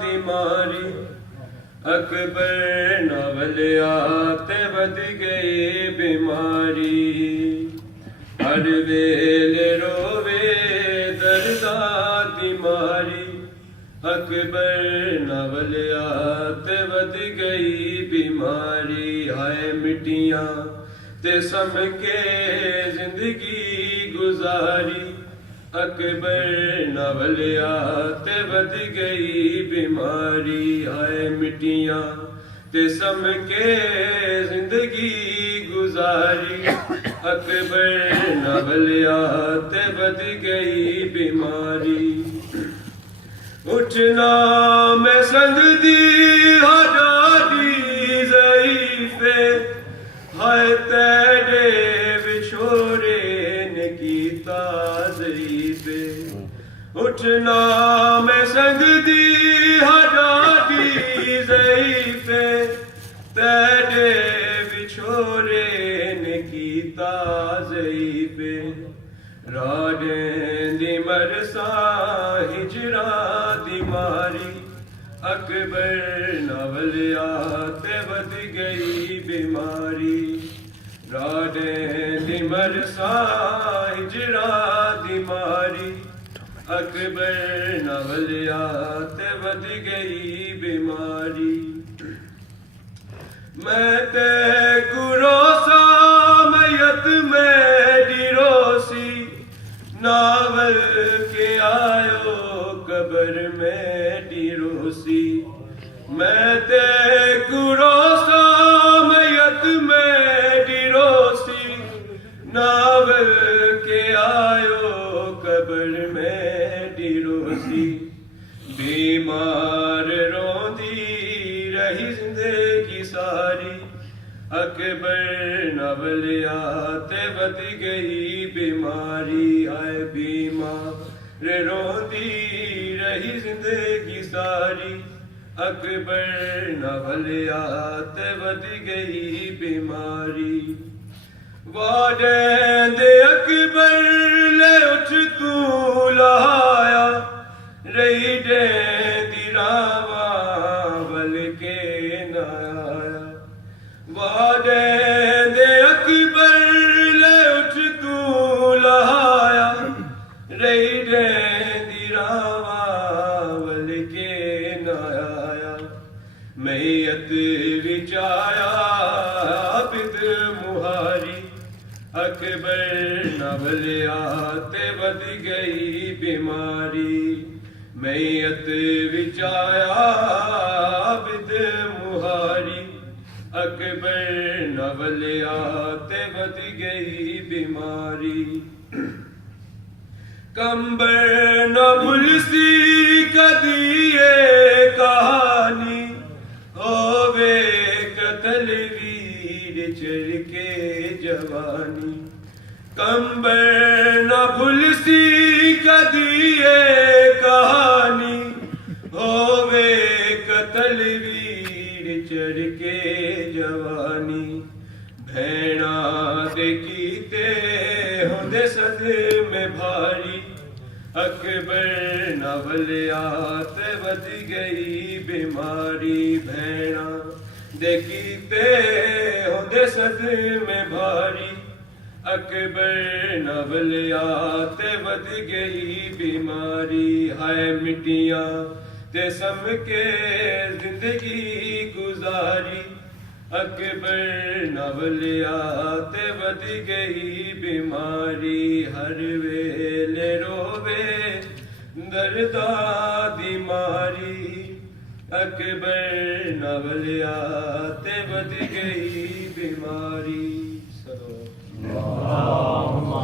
दी मारी अकबर नवलिया ते वध गई बीमारी। हर वेले रोवे दर्दा दी मारी अकबर नवलिया ते वध गई बीमारी। हाय मिट्टियां ते सम के जिंदगी गुजारी अकबर नवलिया ते वध गई बीमारी। हाय मिट्टियां ते सम के जिंदगी गुजारी अकबर नवलिया ते वध गई बीमारी। उठना मैं संग दी हजारी ज़ईफ़े हाय तेरे विछोरे ने कीता ज़ईफ़े। उठना मैं संग दी हजारी ज़ईफ़े तेरे विछोरे ने कीता ज़ईफ़े। राडें दी मरसा हिजरा दी मारी अकबर नवलिया ते वध गई बीमारी। राडें दी मरसा हिजरा दी मारी अकबर नवलिया ते वध गई बीमारी। मैं ते गुरोसा मैयत मेरी रोसी नावल के आयो कब्र में डिरोसी। मैं ते गुरोसा मैयत में डिरोसी नावल के आयो कब्र में डिरोसी। बीमार रोंदी रही जिंदगी सारी अकबर नवलिया ते वध गई बीमारी। आए बीमार रोंदी रही जिंदगी सारी अकबर नवलिया ते वध गई बीमारी। वाडें दे अकबर ले उठ तू लहाया रही दी रावा वल के न आया। वाडें दे अकबर ले उठ तू लहाया रही दी रावा वल के न आया। मैयत विच आया बिद मुहारी अकबर नवलिया ते वध गई बीमारी। मैयत विच आया बिद मुहारी अकबर नवलिया ते वध गई बीमारी। कंबर न भुलसी कदी ये कहानी होवे कतल वीर चढ़ के जवानी। कंबर न भुलसी कदी ये कहानी होवे कतल वीर चढ़ के जवानी। भैणा दे कीते होंदे सद में भारी अकबर नवलिया ते वध गई बीमारी। भैणा दे कीते होंदे सद में भारी अकबर नवलिया ते वध गई बीमारी। हाय मिट्टियां ते सम के जिंदगी गुजारी अकबर नवलिया ते वध गई बीमारी। हर वेले रोवे दर्दा दी मारी अकबर नवलिया ते वध गई बीमारी।